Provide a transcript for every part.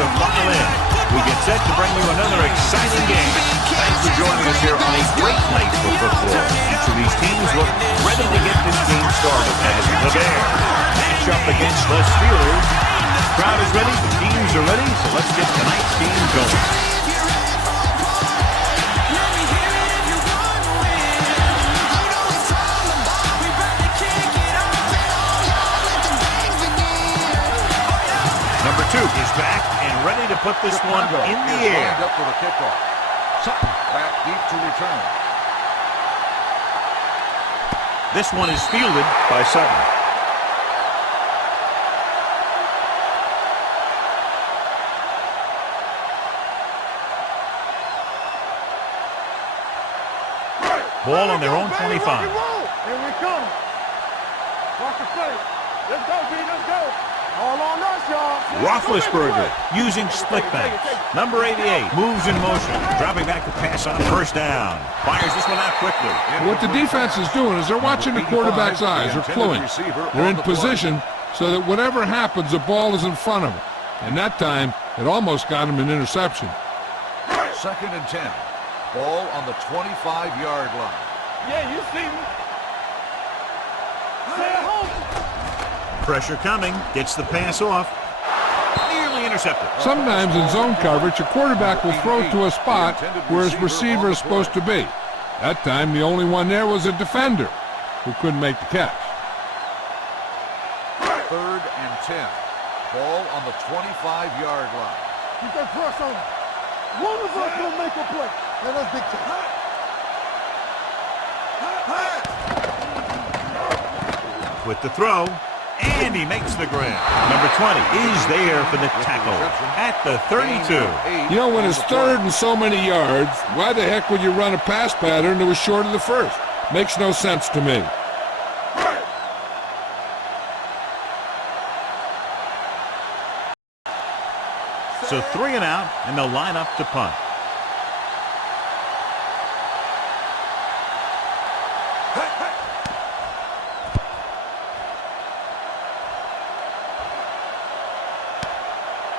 to file in. We get set to bring you another exciting game. Thanks for joining us here on a great night for football. Each of these teams look ready to get this game started. As the Bears match up against the Steelers. Crowd is ready, the teams are ready, so let's get tonight's game going. Number 2 is back and ready to put this one in the air. Up for the kickoff. Sutton back deep to return. This one is fielded by Sutton. Ball on their own 25. Here we come. Watch the play. Let's go, B. Let's go. All on us, y'all. Roethlisberger using split backs. Number 88 moves in motion, dropping back to pass on first down. Fires this one out quickly. What the defense is doing is they're watching the quarterback's eyes. They're cluing. They're in position so that whatever happens, the ball is in front of them. And that time, it almost got him an interception. 2nd and 10. Ball on the 25-yard line. Yeah, you see me. Stay at home. Pressure coming, gets the pass off. Nearly intercepted. Sometimes in zone coverage, a quarterback will throw to a spot where his receiver is supposed to be. That time, the only one there was a defender who couldn't make the catch. 3rd and 10. Ball on the 25-yard line. Keep that press on him. One of us will make a play. And that's big time. With the throw, and he makes the grab. Number 20 is there for the tackle at the 32. You know, when it's 3rd and so many yards, why the heck would you run a pass pattern that was short of the first? Makes no sense to me. So 3 and out, and they'll line up to punt.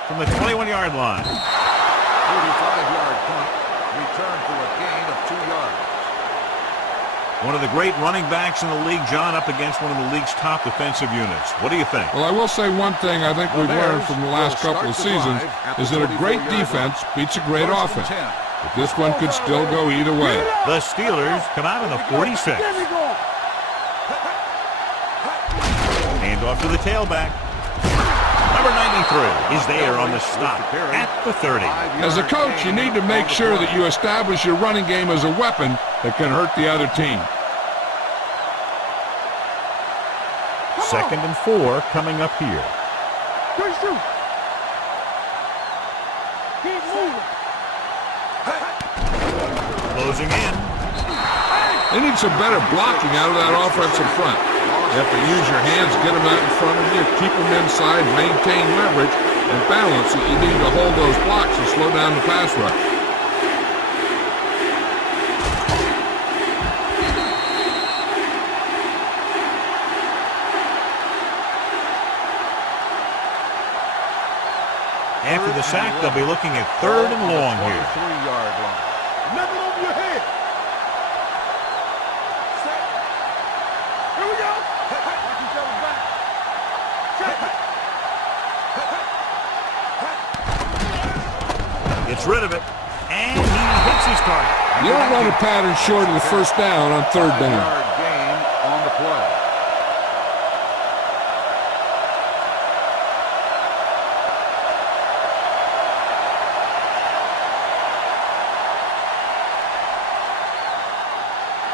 From the 21-yard line. 45-yard punt. Return for a gain of 2 yards. One of the great running backs in the league, John, up against one of the league's top defensive units. What do you think? Well, I will say one thing I think we've learned from the last couple of seasons is that a great defense beats a great offense. But this one could still go either way. The Steelers come out in the 46. Hand off to the tailback. Number 93 is there on the stop at the 30. As a coach, you need to make sure that you establish your running game as a weapon that can hurt the other team. 2nd and 4 coming up here. Good shoot. Keep moving. Closing in. They need some better blocking out of that offensive front. You have to use your hands, get them out in front of you, keep them inside, maintain leverage, and balance that you need to hold those blocks and slow down the pass rush. After the sack, they'll be looking at 3rd and long here. 3-yard line. Never over your head. Here we go. Watch each other back. Gets rid of it, and he hits his target. You don't run a pattern short of the first down on 3rd down. 5-yard gain on the play.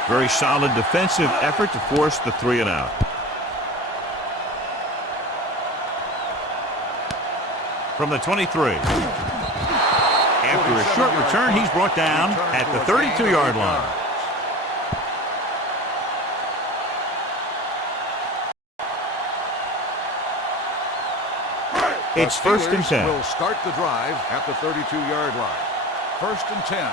Very solid defensive effort to force the 3 and out. From the 23. After a short return, he's brought down at the 32-yard line. It's 1st and 10. Will start the drive at the 32-yard line. 1st and 10.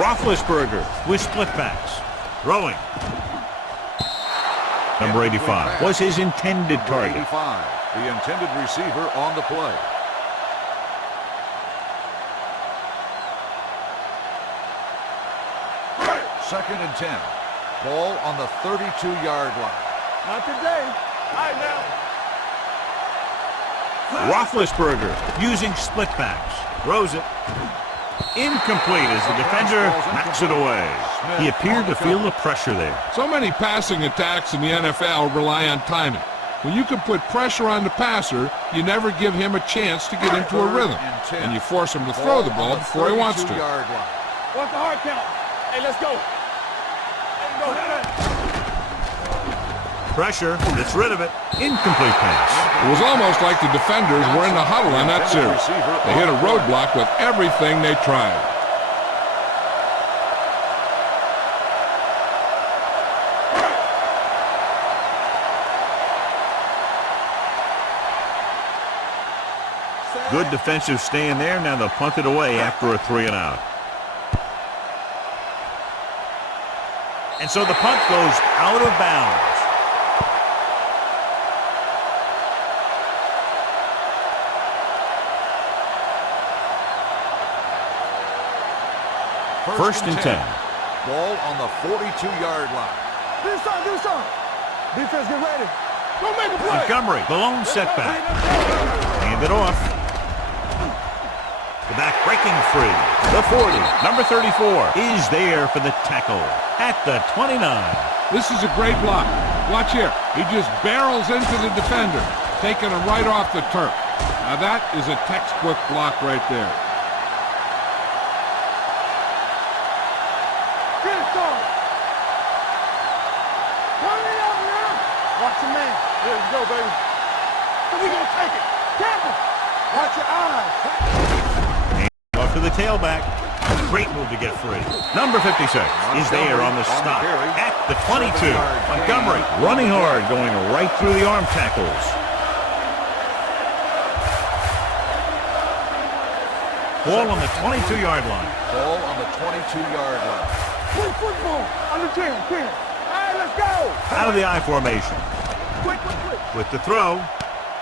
Roethlisberger with split backs. Throwing. Number 85 was his intended target. 85. The intended receiver on the play. Second and 10. Ball on the 32-yard line. Not today. All right, now. Roethlisberger using split backs. Throws it. Incomplete as the defender knocks it away. He appeared to feel the pressure there. So many passing attacks in the NFL rely on timing. When you can put pressure on the passer, you never give him a chance to get into a rhythm. And you force him to throw the ball before he wants to. What's the hard count? Hey, let's go. Pressure, gets rid of it. Incomplete pass. It was almost like the defenders were in the huddle on that series. They hit a roadblock with everything they tried. Good defensive stand there. Now they'll punt it away after a 3-and-out. And so the punt goes out of bounds. First and 10. Ball on the 42-yard line. Do something. Defense, get ready. Go make a play. Montgomery, the lone setback. Hand it off. The back breaking free. The 40, number 34, is there for the tackle at the 29. This is a great block. Watch here. He just barrels into the defender, taking him right off the turf. Now that is a textbook block right there. Get it started. Turn it up now. Watch your man. There you go, baby. So we gonna take it. Careful. Watch your eyes. Off to the tailback. Great move to get free. Number 56 is there on the stop at the 22. Montgomery running hard, going right through the arm tackles. Ball on the 22-yard line. Ball on the 22-yard line. Quick football. Under 10. All right, let's go. Out of the I formation. Quick. With the throw,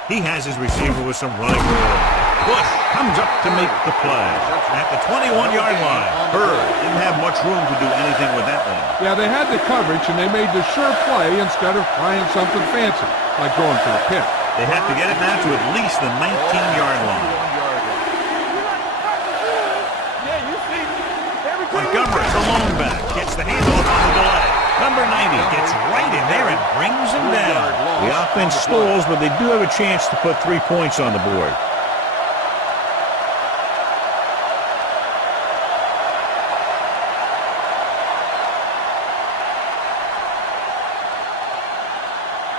he has his receiver with some running room. Bush comes up to make the play at the 21-yard line. Bird didn't have much room to do anything with that one. Yeah, they had the coverage, and they made the sure play instead of trying something fancy, like going for a pick. They have to get it now to at least the 19-yard line. Yeah, you see. Montgomery, the lone back, gets the handoff on the delay. Number 90 gets right in there and brings him down. The offense stalls, but they do have a chance to put 3 points on the board.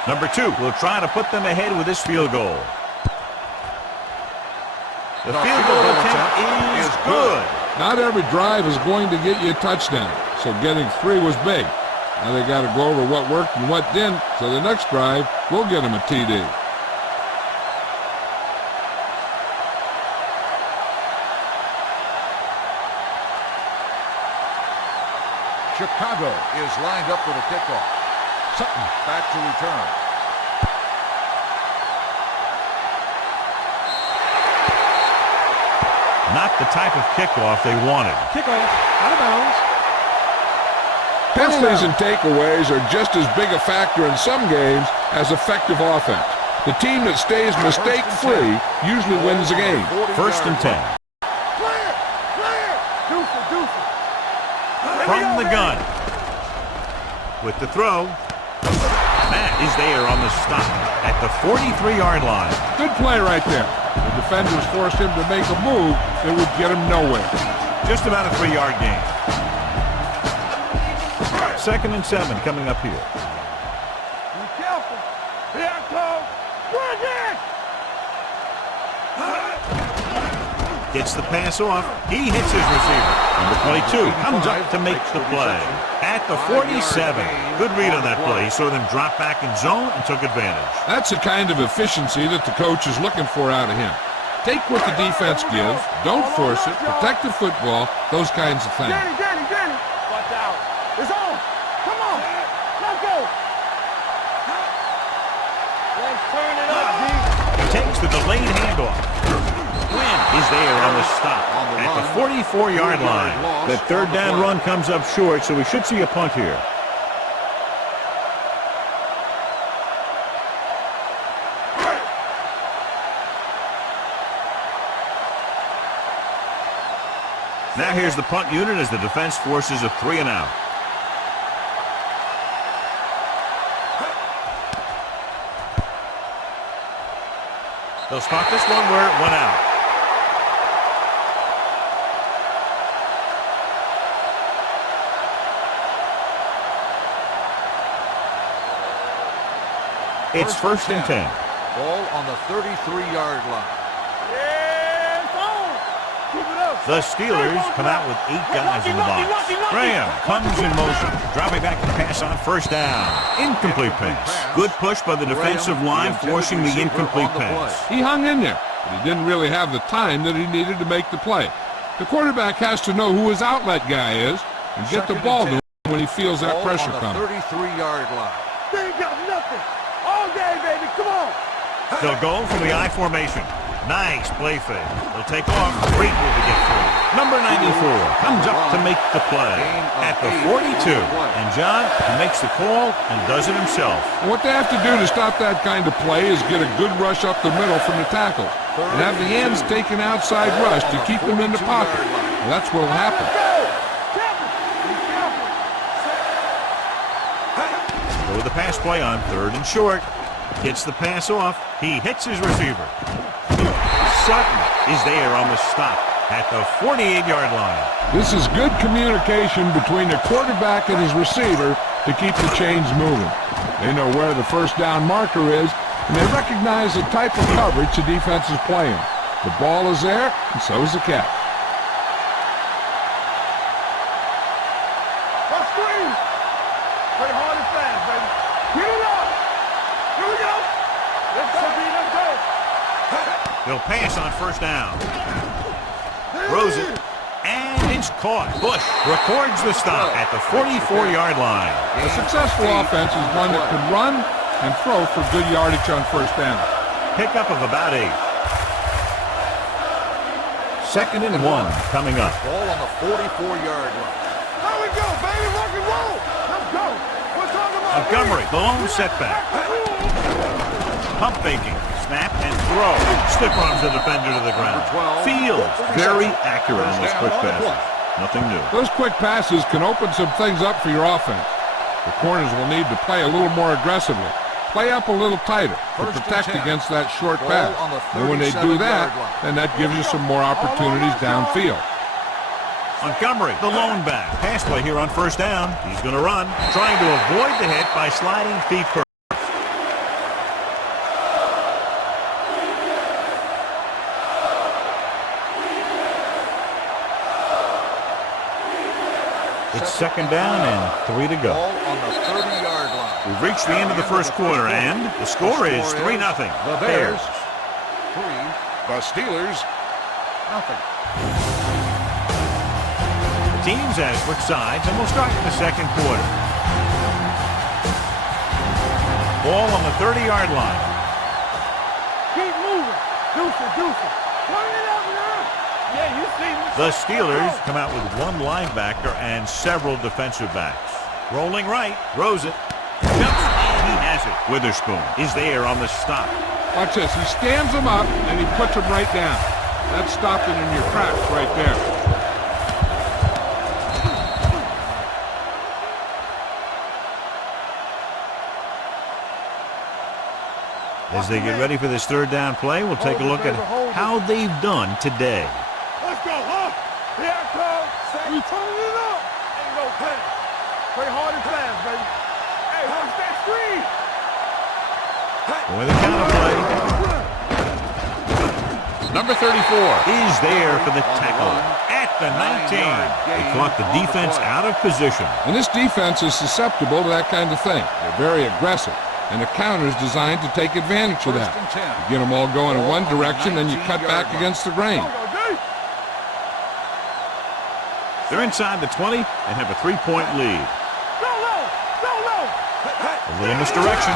Number 2 will try to put them ahead with this field goal. The field goal attempt is good. Not every drive is going to get you a touchdown, so getting 3 was big. Now they got to go over what worked and what didn't, so the next drive will get them a TD. Chicago is lined up for the kickoff. Sutton back to return. Not the type of kickoff they wanted. Kickoff. Out of bounds. Penalties and takeaways are just as big a factor in some games as effective offense. The team that stays mistake-free usually wins the game. First and 10. Clear. Deuce. From the gun. With the throw. Matt is there on the stop at the 43-yard line. Good play right there. The defenders forced him to make a move that would get him nowhere. Just about a 3-yard gain. Second and 7 coming up here. Be careful. Here I come. Bring it. Gets the pass off. He hits his receiver. Number 22 comes up to make the play at the 47. Good read on that play. He saw them drop back in zone and took advantage. That's the kind of efficiency that the coach is looking for out of him. Take what the defense gives, don't force it, protect the football, those kinds of things. Danny. Watch out. It's on. Come on. Let's go. Let's turn it up, D. takes the delayed handoff. Win is there on the stop at the 44-yard line. That third down run comes up short, so we should see a punt here. Now here's the punt unit as the defense forces a 3-and-out. They'll spot this one where it went out. It's first and 10. Ball on the 33-yard line. The Steelers come out with 8 guys in the box. Graham comes in motion, dropping back to pass on first down. Incomplete pass. Good push by the defensive line, forcing the incomplete pass. He hung in there, but he didn't really have the time that he needed to make the play. The quarterback has to know who his outlet guy is and get the ball to him when he feels that pressure coming. 33-yard line. They ain't got nothing. All day, baby. Come on. They'll go from the I formation. Nice play fake. They'll take off. Great move to get through. Number 94 comes up to make the play at the 42. And John makes the call and does it himself. What they have to do to stop that kind of play is get a good rush up the middle from the tackle and have the ends take an outside rush to keep them in the pocket. Well, that's what will happen. Go with the pass play on 3rd and short. Gets the pass off. He hits his receiver. Sutton is there on the stop at the 48-yard line. This is good communication between the quarterback and his receiver to keep the chains moving. They know where the first down marker is, and they recognize the type of coverage the defense is playing. The ball is there, and so is the catch. Let's screen. Play hard and fast, baby. Get it up. Here we go. Let's go, B. Let's go. They'll pass on first down. Throws it, and it's caught. Bush records the stop at the 44-yard line. A successful offense is one that can run and throw for good yardage on first down. Pickup of about 8. 2nd and 1 coming up. Ball on the 44-yard line. There we go, baby. Rock and roll. Let's go. We're talking about Montgomery, the lone setback. Pump faking. Snap and throw. Stiff arms the defender to the ground. Fields very accurate on those quick passes. Nothing new. Those quick passes can open some things up for your offense. The corners will need to play a little more aggressively. Play up a little tighter to protect against that short pass. And when they do that, then that gives you some more opportunities downfield. Montgomery, the lone back. Pass play here on first down. He's going to run, trying to avoid the hit by sliding feet first. It's 2nd down and 3 to go. Ball on the 30-yard line. We've reached the end of the first quarter, and the score is 3-0. The Bears 3, the Steelers nothing. The teams have switched sides, and we'll start in the second quarter. Ball on the 30-yard line. keep moving. Deuce it. Turn it up now. Yeah, you see me. The Steelers come out with 1 linebacker and several defensive backs. Rolling right, throws it, jumps, and he has it. Witherspoon is there on the stop. Watch this. He stands them up, and he puts them right down. That's stopping in your tracks right there. As they get ready for this 3rd down play, we'll take a look at how they've done today. Let's go, huh? Here I come. We turning it up. Ain't no pass. Play hard and fast, baby. Hey, watch that screen. With a counter play. Number 34 is there for the tackle at the 19. They caught the defense out of position. And this defense is susceptible to that kind of thing. They're very aggressive. And the counter is designed to take advantage of that. You get them all going in one direction, then you cut back against the grain. They're inside the 20 and have a 3-point lead. A little misdirection.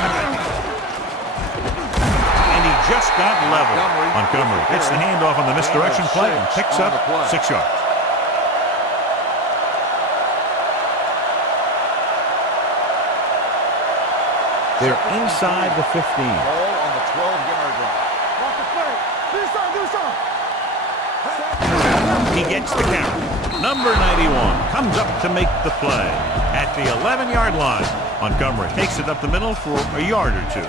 And he just got level. Montgomery gets the handoff on the misdirection play and picks up 6 yards. They're inside the 15. Ball on the 12-yard line. Watch the play. Do something. He gets the carry. Number 91 comes up to make the play. At the 11-yard line, Montgomery takes it up the middle for a yard or two.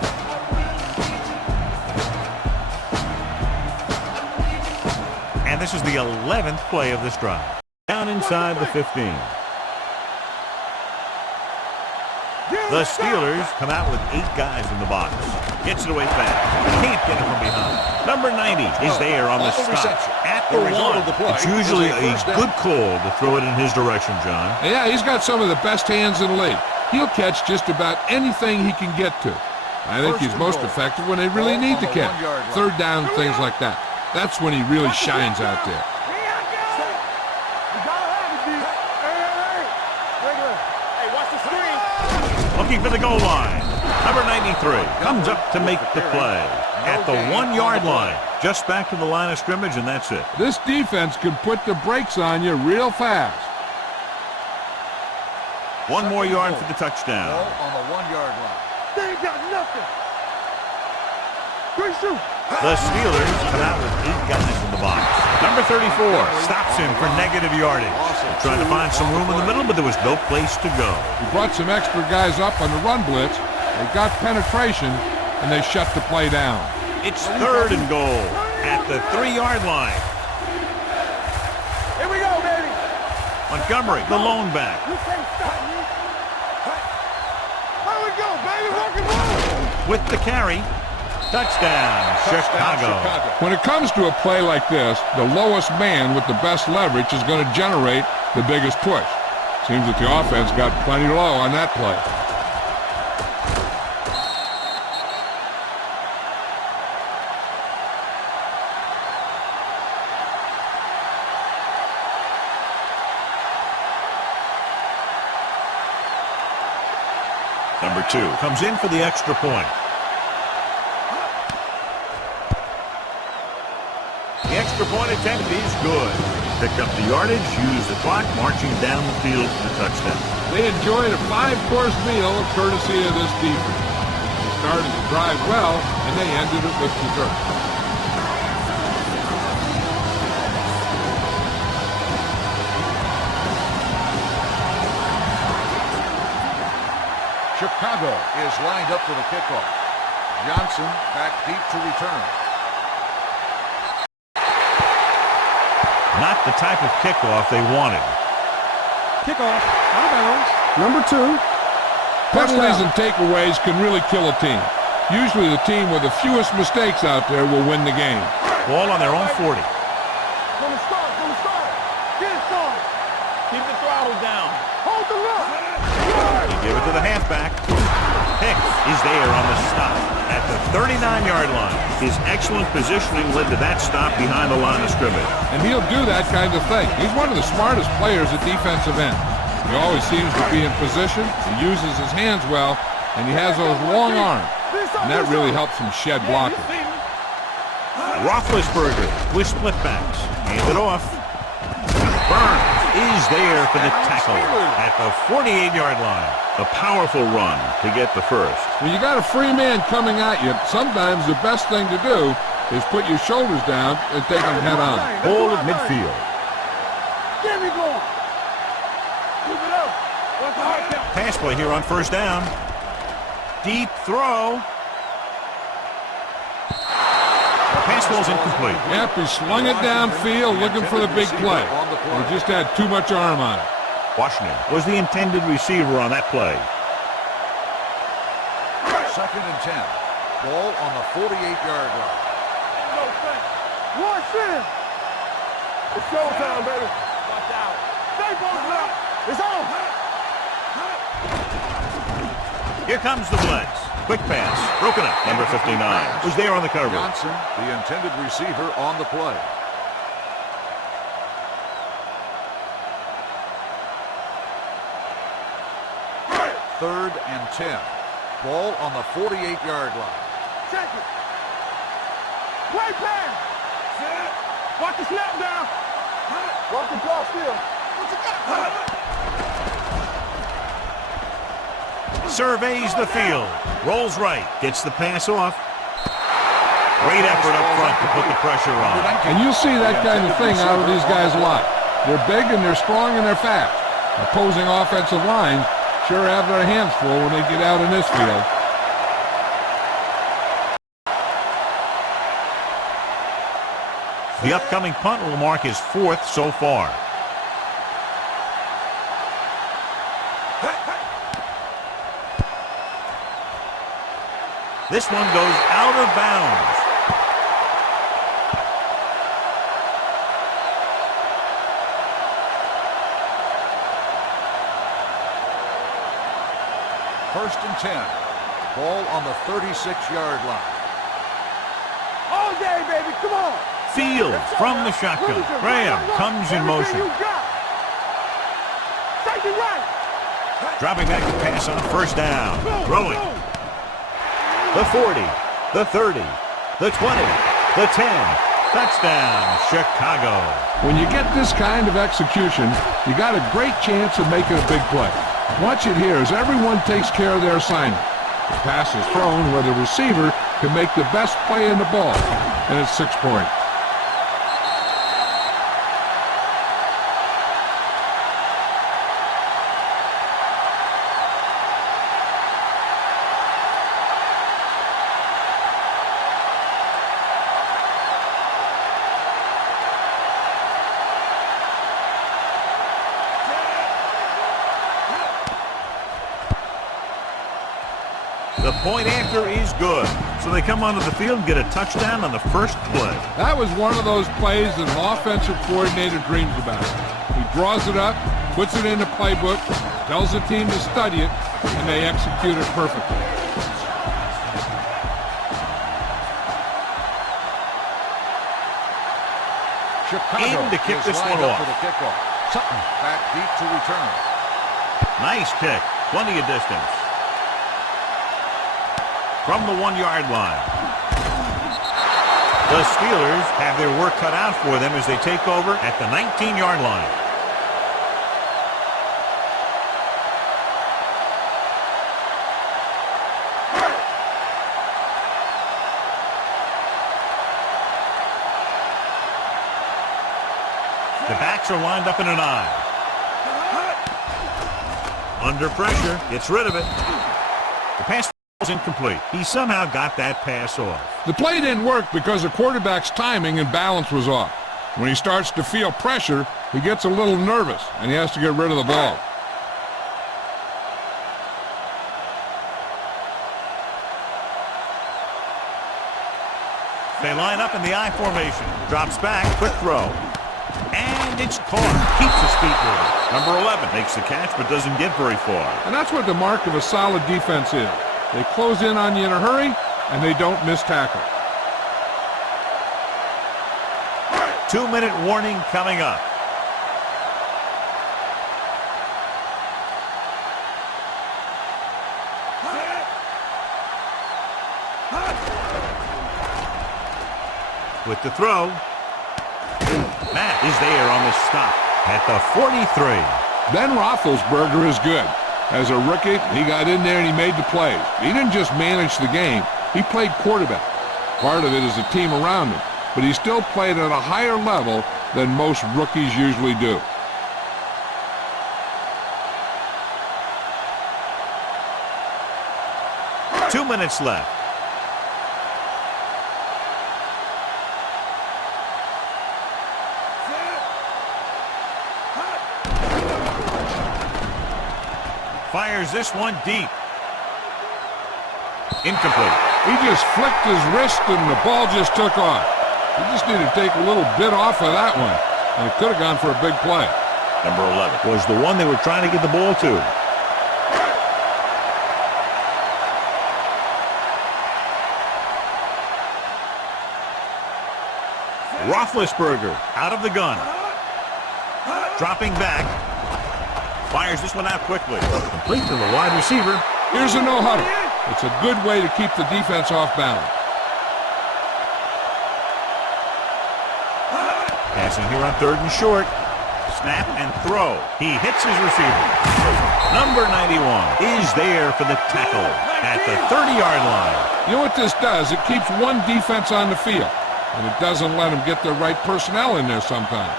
And this is the 11th play of this drive. Down inside the 15. The Steelers come out with 8 guys in the box. Gets it away fast. Can't get it from behind. Number 90 is there on the stop. At the 1. It's usually a good call to throw it in his direction, John. Yeah, he's got some of the best hands in the league. He'll catch just about anything he can get to. I think he's most effective when they really need to catch. Third down, things like that. That's when he really shines out there. Looking for the goal line. Number 93 comes up to make the play. At the 1-yard line. Just back to the line of scrimmage, and that's it. This defense can put the brakes on you real fast. 1 more yard for the touchdown. Ball on the 1-yard line. They ain't got nothing. Great shoot. The Steelers come out with 8 guys in the box. Number 34 stops him for negative yardage. Trying to find some room in the middle, but there was no place to go. He brought some extra guys up on the run blitz. They got penetration, and they shut the play down. It's 3rd and goal at the 3-yard line. Here we go, baby. Montgomery, the lone back. You can't stop me. Here we go, baby. Rock and roll. With the carry. Touchdown, Chicago. When it comes to a play like this, the lowest man with the best leverage is going to generate the biggest push. Seems that the offense got plenty low on that play. Number 2 comes in for the extra point. The extra point attempt is good. Picked up the yardage, used the clock, marching down the field for the touchdown. They enjoyed a 5-course meal courtesy of this defense. They started to drive well, and they ended it with dessert. Chicago is lined up for the kickoff. Johnson back deep to return. Not the type of kickoff they wanted. Kickoff. Out of bounds. Number 2. Penalties and takeaways can really kill a team. Usually the team with the fewest mistakes out there will win the game. Ball on their own 40. Gonna start. Get it started. Keep the throttle down. Hold the look. He gave it to the halfback. Hicks is there on the stop at the 39-yard line. His excellent positioning led to that stop behind the line of scrimmage. And he'll do that kind of thing. He's one of the smartest players at defensive end. He always seems to be in position, he uses his hands well, and he has those long arms. And that really helps him shed blockers. Roethlisberger with split backs. Hands it off. Burns is there for the tackle at the 48-yard line. A powerful run to get the first. When you got a free man coming at you, sometimes the best thing to do is put your shoulders down and take him head on. Ball at midfield. Get me going. Keep it up. What's the hard count? Pass play here on 1st down. Deep throw. The pass ball's incomplete. Yep, he slung it downfield looking for the big play. He just had too much arm on it. Washington was the intended receiver on that play. 2nd and 10. Ball on the 48-yard line. Watch in. It's showtime, baby. Watch out. Stay both up. It's on. Here comes the blitz. Quick pass. Broken up. Number 59 was there on the cover. Johnson, the intended receiver, on the play. Third and 10. Ball on the 48-yard line. Check it. Play pass. Watch the snap down. Watch the draw still. What you got? Surveys the field. Rolls right. Gets the pass off. Great effort up front to put the pressure on. And you'll see that kind of thing out of these guys a lot. They're big and they're strong and they're fast. Opposing offensive lines sure have their hands full when they get out in this field. The upcoming punt will mark his 4th so far. This one goes out of bounds. First and 10. Ball on the 36-yard line. All day, baby. Come on. Fields from the shotgun. Graham comes in motion. Safety right. Dropping back to pass on first down. Throwing. The 40, the 30, the 20, the 10. Touchdown, Chicago. When you get this kind of execution, you got a great chance of making a big play. Watch it here as everyone takes care of their assignment. The pass is thrown where the receiver can make the best play in the ball, and it's 6 points. The point after is good. So they come onto the field and get a touchdown on the first play. That was one of those plays that an offensive coordinator dreams about. He draws it up, puts it in the playbook, tells the team to study it, and they execute it perfectly. Chicago In to kick is this lined one up off. for the kickoff. Sutton back deep to return. Nice kick. Plenty of distance. From the 1-yard line. The Steelers have their work cut out for them as they take over at the 19-yard line. The backs are lined up in an I. Under pressure, gets rid of it. The pass is incomplete. He somehow got that pass off. The play didn't work because the quarterback's timing and balance was off. When he starts to feel pressure, he gets a little nervous, and he has to get rid of the ball. They line up in the I formation. Drops back, quick throw. And it's caught. Keeps his feet moving. Number 11 makes the catch but doesn't get very far. And that's what the mark of a solid defense is. They close in on you in a hurry, and they don't miss tackle. 2-minute warning coming up. With the throw. Matt is there on the stop at the 43. Ben Roethlisberger is good. As a rookie, he got in there and he made the plays. He didn't just manage the game, he played quarterback. Part of it is the team around him, but he still played at a higher level than most rookies usually do. Two minutes left. Fires this one deep. Incomplete. He just flicked his wrist and the ball just took off. He just needed to take a little bit off of that one, and it could have gone for a big play. Number 11 was the one they were trying to get the ball to. Roethlisberger out of the gun. Dropping back. Fires this one out quickly. Complete to the wide receiver. Here's a no-huddle. It's a good way to keep the defense off balance. Passing here on 3rd and short. Snap and throw. He hits his receiver. Number 91 is there for the tackle at the 30-yard line. You know what this does? It keeps one defense on the field, and it doesn't let them get the right personnel in there sometimes.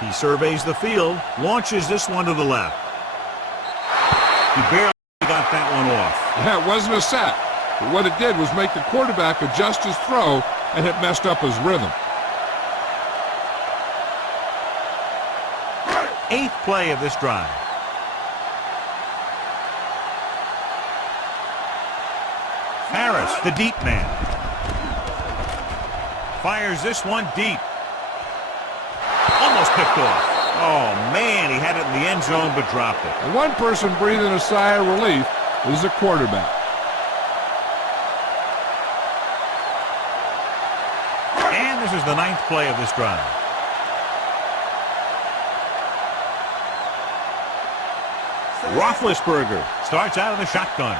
He surveys the field, launches this one to the left. He barely got that one off. Yeah, it wasn't a sack, but what it did was make the quarterback adjust his throw, and it messed up his rhythm. 8th play of this drive. Harris, the deep man. Fires this one deep. Almost picked off. Oh, man, he had it in the end zone but dropped it. And one person breathing a sigh of relief is the quarterback. And this is the 9th play of this drive. Roethlisberger starts out of the shotgun.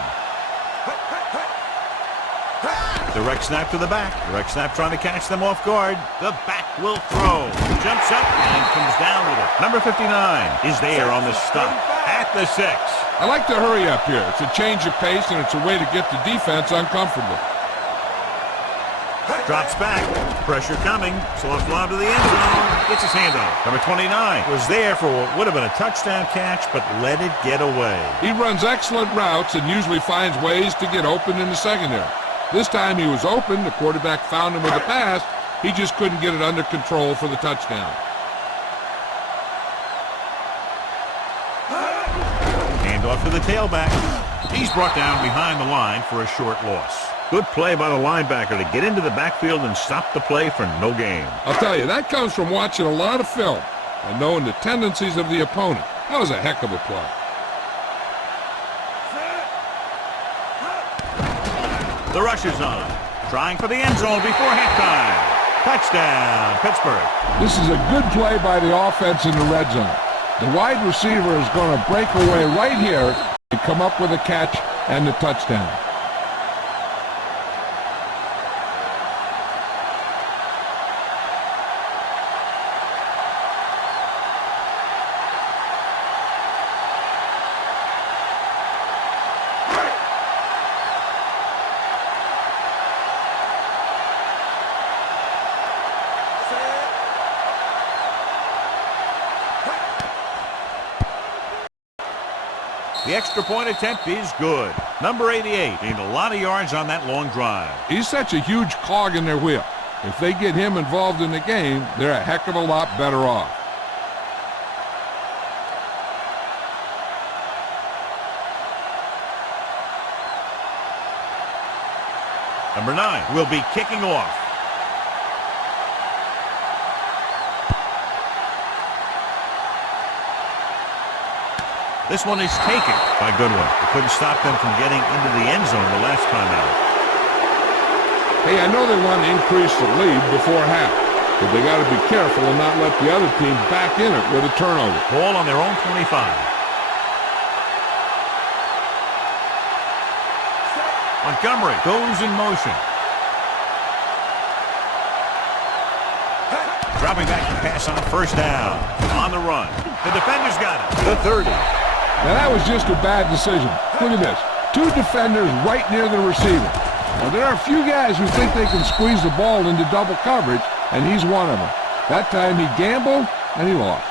Direct snap to the back. Direct snap trying to catch them off guard. The back will throw. Jumps up and comes down with it. Number 59 is there on the stop at the 6. I like to hurry up here. It's a change of pace, and it's a way to get the defense uncomfortable. Drops back. Pressure coming. Soft lob to the end zone. Gets his hand on it. Number 29 was there for what would have been a touchdown catch, but let it get away. He runs excellent routes and usually finds ways to get open in the secondary. This time he was open. The quarterback found him with a pass. He just couldn't get it under control for the touchdown. Hand off to the tailback. He's brought down behind the line for a short loss. Good play by the linebacker to get into the backfield and stop the play for no gain. I'll tell you, that comes from watching a lot of film and knowing the tendencies of the opponent. That was a heck of a play. The rush is on. Trying for the end zone before halftime. Touchdown, Pittsburgh. This is a good play by the offense in the red zone. The wide receiver is going to break away right here and come up with a catch and the touchdown. The extra point attempt is good. Number 88 gained a lot of yards on that long drive. He's such a huge cog in their wheel. If they get him involved in the game, they're a heck of a lot better off. Number 9 will be kicking off. This one is taken by Goodwin. It couldn't stop them from getting into the end zone the last time out. Hey, I know they want to increase the lead before half, but they got to be careful and not let the other team back in it with a turnover. Ball on their own 25. Montgomery goes in motion. Dropping back to pass on 1st down. On the run. The defender's got it. The 30. Now that was just a bad decision. Look at this. 2 defenders right near the receiver. Now there are a few guys who think they can squeeze the ball into double coverage, and he's one of them. That time he gambled, and he lost.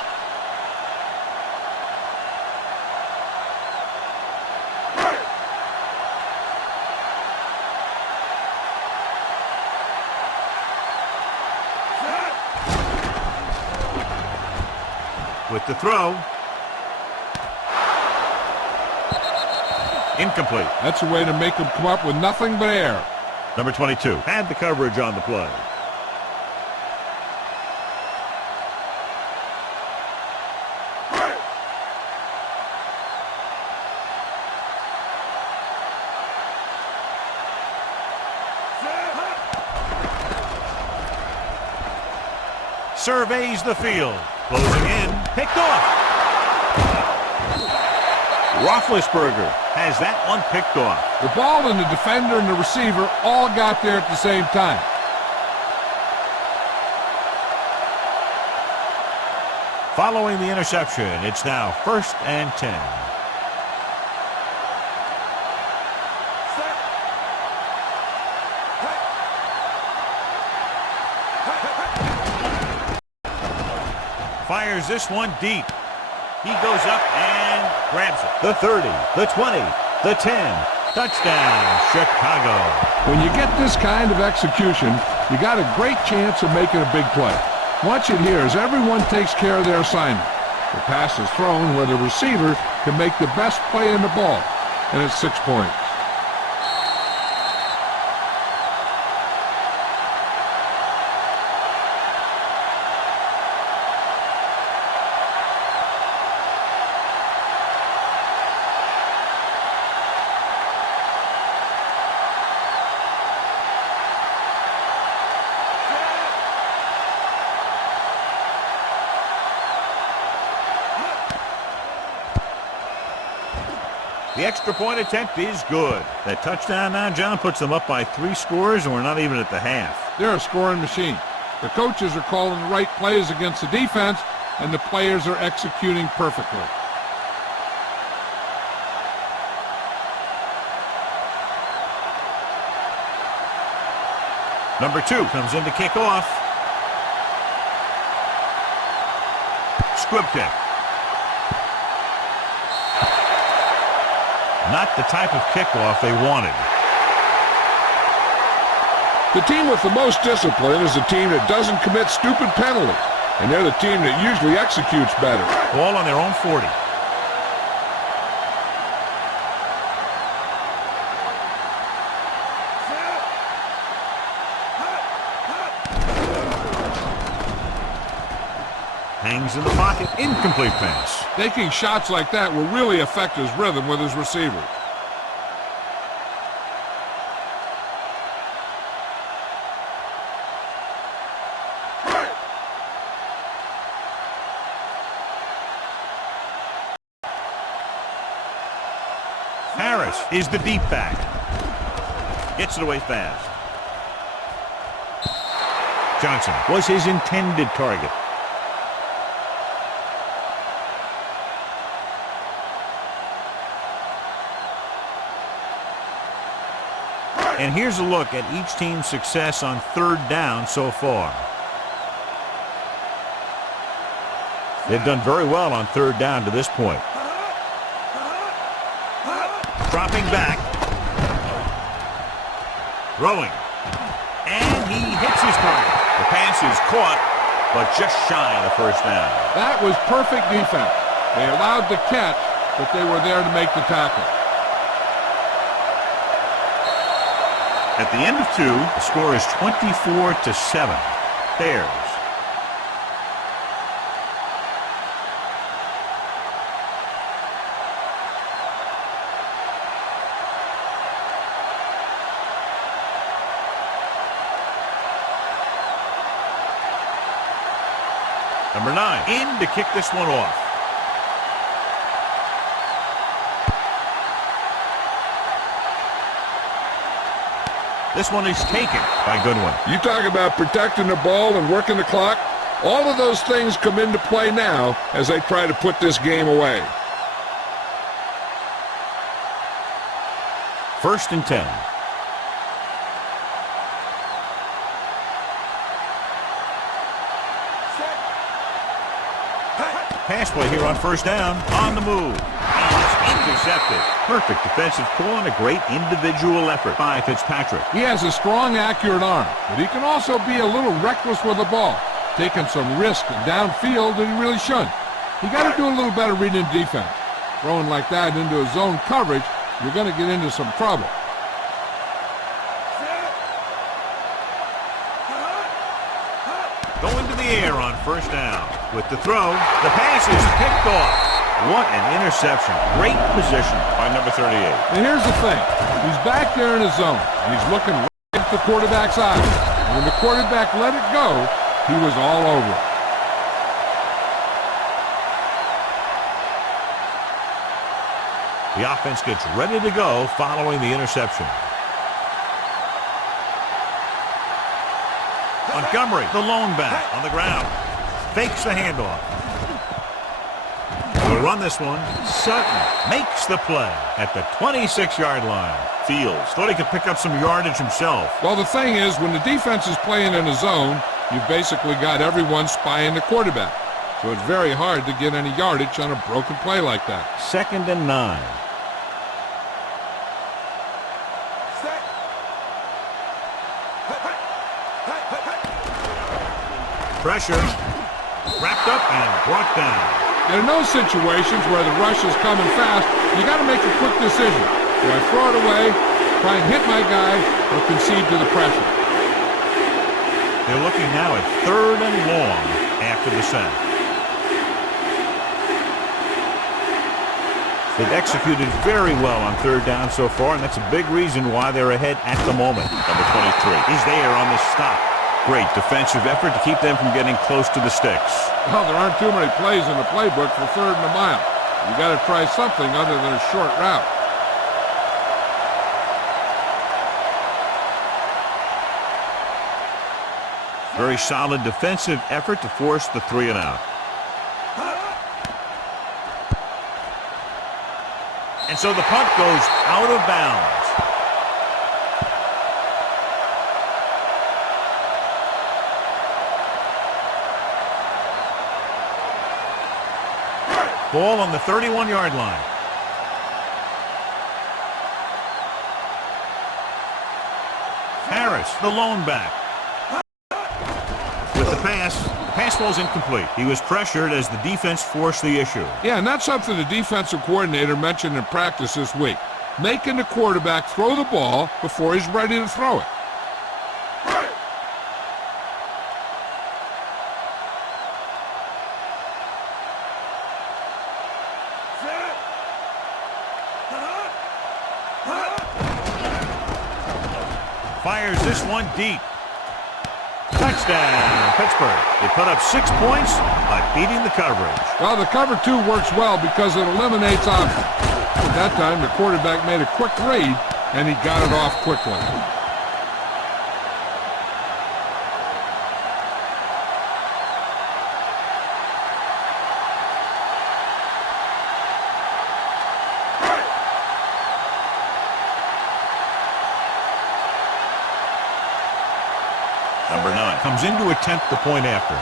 With the throw. Incomplete. That's a way to make them come up with nothing but air. Number 22 had the coverage on the play. Surveys the field. Closing in. Picked off. Roethlisberger has that one picked off. The ball and the defender and the receiver all got there at the same time. Following the interception, it's now 1st and 10. Fires this one deep. He goes up and grabs it. The 30, the 20, the 10. Touchdown, Chicago. When you get this kind of execution, you got a great chance of making a big play. Watch it here as everyone takes care of their assignment. The pass is thrown where the receiver can make the best play in the ball, and it's 6 points. The extra point attempt is good. That touchdown now, John, puts them up by 3 scores, and we're not even at the half. They're a scoring machine. The coaches are calling the right plays against the defense, and the players are executing perfectly. Number 2 comes in to kick off. Squib kick. Not the type of kickoff they wanted. The team with the most discipline is the team that doesn't commit stupid penalties, and they're the team that usually executes better. Ball on their own 40. Hangs in the pocket. Incomplete pass. Taking shots like that will really affect his rhythm with his receiver. Harris is the deep back. Gets it away fast. Johnson was his intended target. And here's a look at each team's success on 3rd down so far. They've done very well on 3rd down to this point. Dropping back. Throwing. And he hits his target. The pass is caught, but just shy of the 1st down. That was perfect defense. They allowed the catch, but they were there to make the tackle. At the end of 2, the score is 24-7. Bears. Number 9 in to kick this one off. This one is taken by Goodwin. You talk about protecting the ball and working the clock. All of those things come into play now as they try to put this game away. 1st and 10. Pass play here on 1st down. On the move. Intercepted. Perfect defensive call and a great individual effort by Fitzpatrick. He has a strong, accurate arm, but he can also be a little reckless with the ball, taking some risk downfield that he really shouldn't. You got to do a little better reading defense. Throwing like that into a zone coverage, you're going to get into some trouble. Going to the air on 1st down. With the throw, the pass is picked off. What an interception. Great position by number 38. And here's the thing. He's back there in his zone, and he's looking right at the quarterback's eyes. And when the quarterback let it go, he was all over it. The offense gets ready to go following the interception. Montgomery, the lone back, on the ground. Fakes the handoff. They'll run this one. Sutton makes the play at the 26-yard line. Fields thought he could pick up some yardage himself. Well, the thing is, when the defense is playing in a zone, you've basically got everyone spying the quarterback. So it's very hard to get any yardage on a broken play like that. 2nd and 9. Pressure. Wrapped up and brought down. And in those situations where the rush is coming fast, you got to make a quick decision. Do I throw it away, try and hit my guy, or concede to the pressure? They're looking now at 3rd and long after the sack. They've executed very well on 3rd down so far, and that's a big reason why they're ahead at the moment. Number 23 is there on the stop. Great defensive effort to keep them from getting close to the sticks. Well, there aren't too many plays in the playbook for 3rd and a mile. You got to try something other than a short route. Very solid defensive effort to force the 3 and out. And so the punt goes out of bounds. Ball on the 31-yard line. Harris, the lone back. With the pass ball's incomplete. He was pressured as the defense forced the issue. Yeah, and that's something the defensive coordinator mentioned in practice this week. Making the quarterback throw the ball before he's ready to throw it. Fires this one deep. Touchdown, Pittsburgh. They put up 6 points by beating the coverage. Well, the cover 2 works well because it eliminates options. At that time, the quarterback made a quick read, and he got it off quickly. Number 9 comes in to attempt the point after.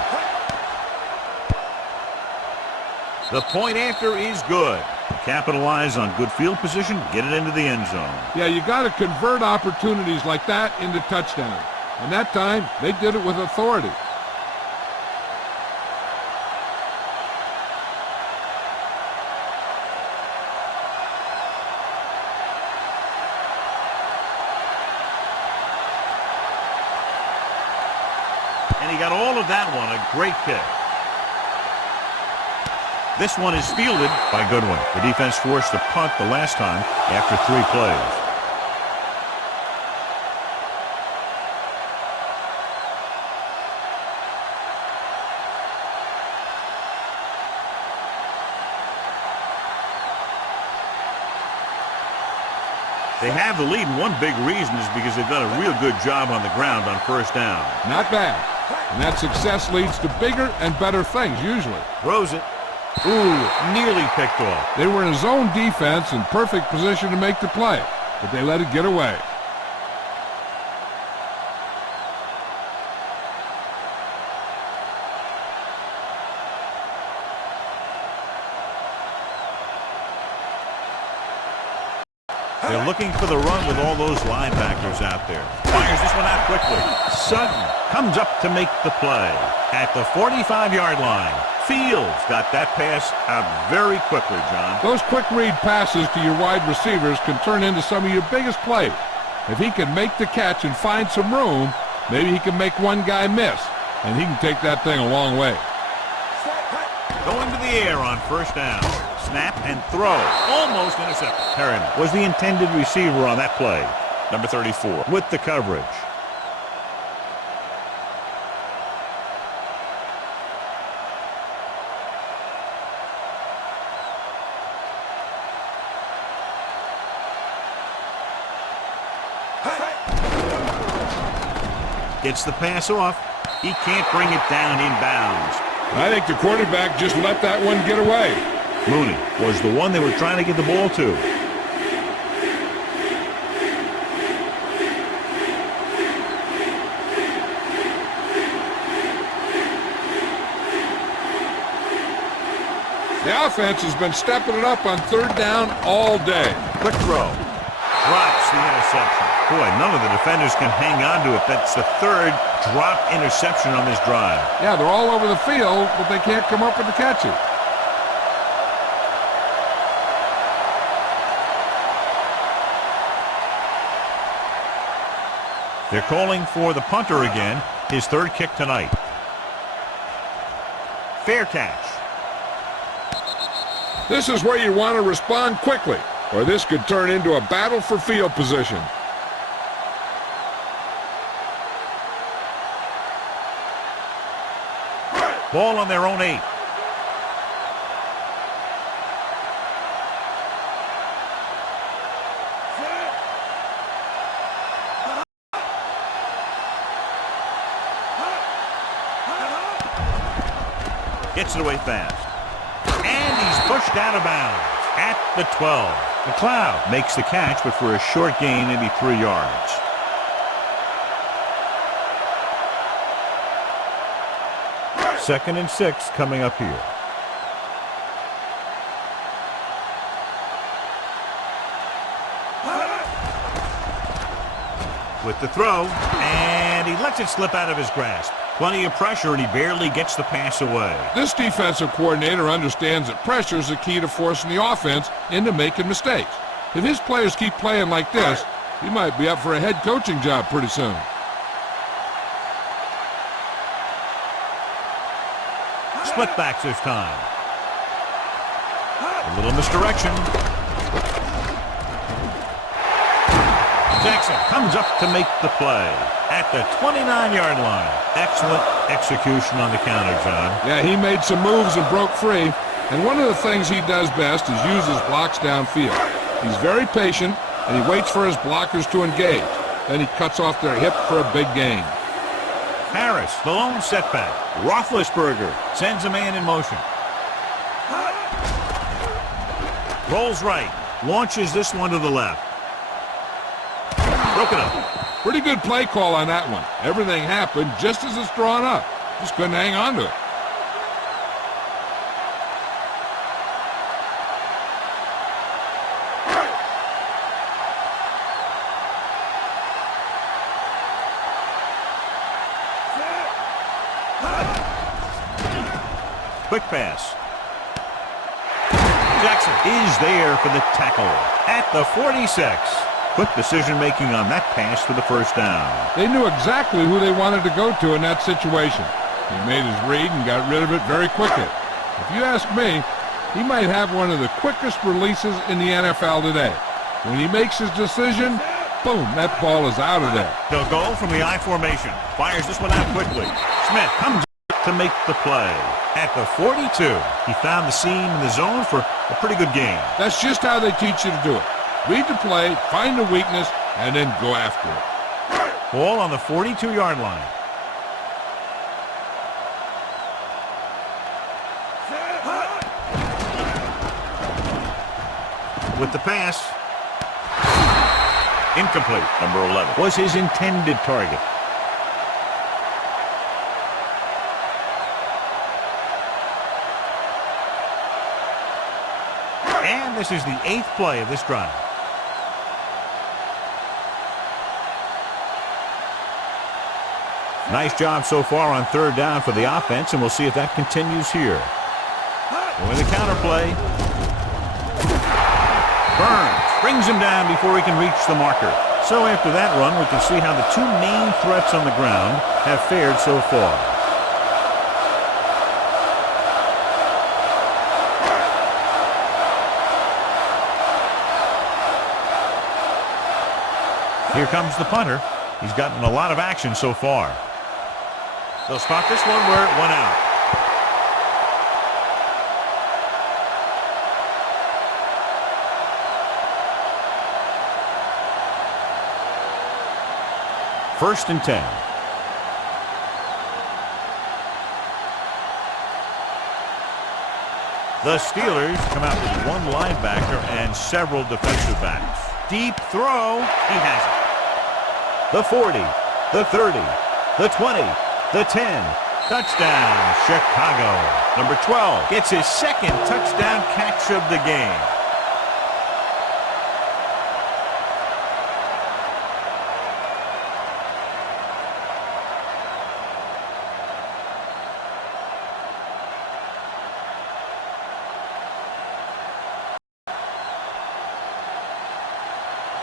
The point after is good. Capitalize on good field position, get it into the end zone. Yeah, you got to convert opportunities like that into touchdowns. And that time, they did it with authority. And he got all of that one, a great pick. This one is fielded by Goodwin. The defense forced a punt the last time after 3 plays. They have the lead, and one big reason is because they've done a real good job on the ground on 1st down. Not bad. And that success leads to bigger and better things, usually. Throws it. Ooh, nearly picked off. They were in a zone defense in perfect position to make the play, but they let it get away. They're looking for the run with all those linebackers out there. Fires this one out quickly. Sutton comes up to make the play at the 45-yard line. Fields got that pass out very quickly, John. Those quick read passes to your wide receivers can turn into some of your biggest plays. If he can make the catch and find some room, maybe he can make one guy miss, and he can take that thing a long way. Going to the air on 1st down. Snap and throw. Almost intercepted. Perrin was the intended receiver on that play. Number 34 with the coverage. Gets the pass off. He can't bring it down inbounds. I think the quarterback just let that one get away. Mooney was the one they were trying to get the ball to. The offense has been stepping it up on third down all day. Quick throw. Drops the interception. Boy, none of the defenders can hang on to it. That's the third drop interception on this drive. Yeah, they're all over the field, but they can't come up with the catches. They're calling for the punter again. His third kick tonight. Fair catch. This is where you want to respond quickly, or this could turn into a battle for field position. Ball on their own 8. Gets it away fast. And he's pushed out of bounds at the 12. McLeod makes the catch, but for a short gain, maybe 3 yards. Second and 6 coming up here. With the throw, and he lets it slip out of his grasp. Plenty of pressure, and he barely gets the pass away. This defensive coordinator understands that pressure is the key to forcing the offense into making mistakes. If his players keep playing like this, he might be up for a head coaching job pretty soon. Split backs this time. A little misdirection. Jackson comes up to make the play at the 29-yard line. Excellent execution on the counter, John. Yeah, he made some moves and broke free. And one of the things he does best is use his blocks downfield. He's very patient, and he waits for his blockers to engage. Then he cuts off their hip for a big gain. Harris, the lone setback. Roethlisberger sends a man in motion. Rolls right. Launches this one to the left. Broken up. Pretty good play call on that one. Everything happened just as it's drawn up. Just couldn't hang on to it. Quick pass. Jackson is there for the tackle at the 46. Quick decision-making on that pass for the first down. They knew exactly who they wanted to go to in that situation. He made his read and got rid of it very quickly. If you ask me, he might have one of the quickest releases in the NFL today. When he makes his decision, boom, that ball is out of there. They'll go from the I formation. Fires this one out quickly. Smith comes to make the play at the 42. He found the seam in the zone for a pretty good game. That's just how they teach you to do it. Read the play, find the weakness, and then go after it. Ball on the 42-yard line. With the pass. Incomplete. Number 11 was his intended target. And this is the 8th play of this drive. Nice job so far on third down for the offense, and we'll see if that continues here. With the counter play. Burns brings him down before he can reach the marker. So after that run, we can see how the two main threats on the ground have fared so far. Here comes the punter. He's gotten a lot of action so far. They'll spot this one where it went out. First and 10. The Steelers come out with one linebacker and several defensive backs. Deep throw. He has it. The 40, the 30, the 20, the 10. Touchdown, Chicago. Number 12 gets his second touchdown catch of the game.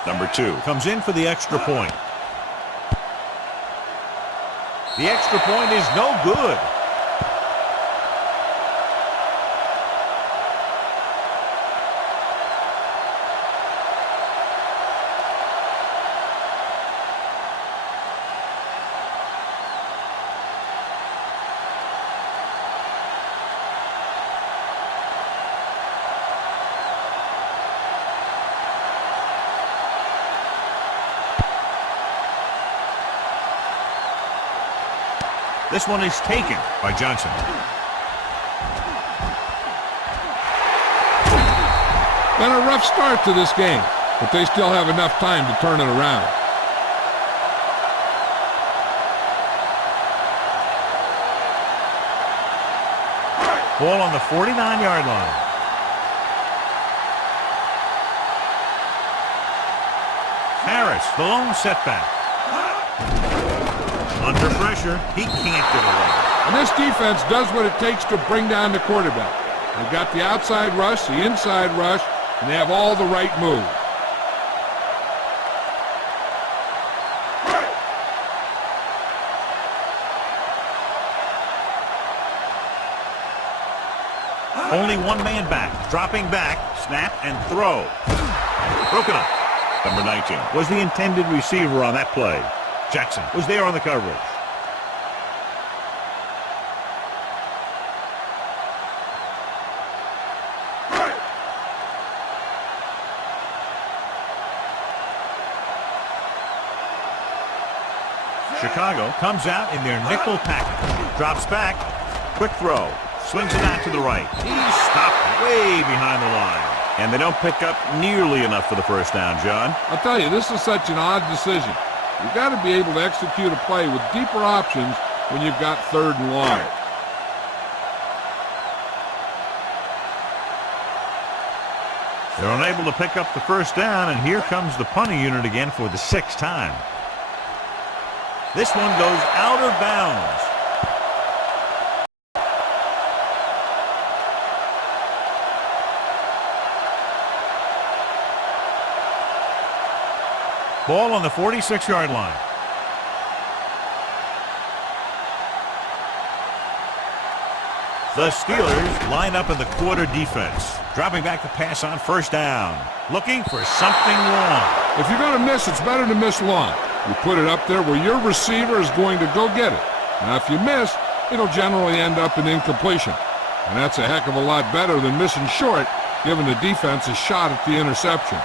Number 2 comes in for the extra point. The extra point is no good. This one is taken by Johnson. Been a rough start to this game, but they still have enough time to turn it around. Ball on the 49-yard line. Harris, the lone setback. Under pressure, he can't get away. And this defense does what it takes to bring down the quarterback. They've got the outside rush, the inside rush, and they have all the right moves. Only one man back, dropping back, snap and throw. Broken up. Number 19 was the intended receiver on that play. Jackson was there on the coverage. Chicago comes out in their nickel package. Drops back. Quick throw. Swings it out to the right. He's stopped way behind the line. And they don't pick up nearly enough for the first down, John. I'll tell you, this is such an odd decision. You've got to be able to execute a play with deeper options when you've got 3rd and long. They're unable to pick up the first down, and here comes the punting unit again for the 6th time. This one goes out of bounds. Ball on the 46-yard line. The Steelers line up in the quarter defense. Dropping back to pass on 1st down. Looking for something long. If you're going to miss, it's better to miss long. You put it up there where your receiver is going to go get it. Now, if you miss, it'll generally end up in incompletion. And that's a heck of a lot better than missing short, giving the defense a shot at the interception.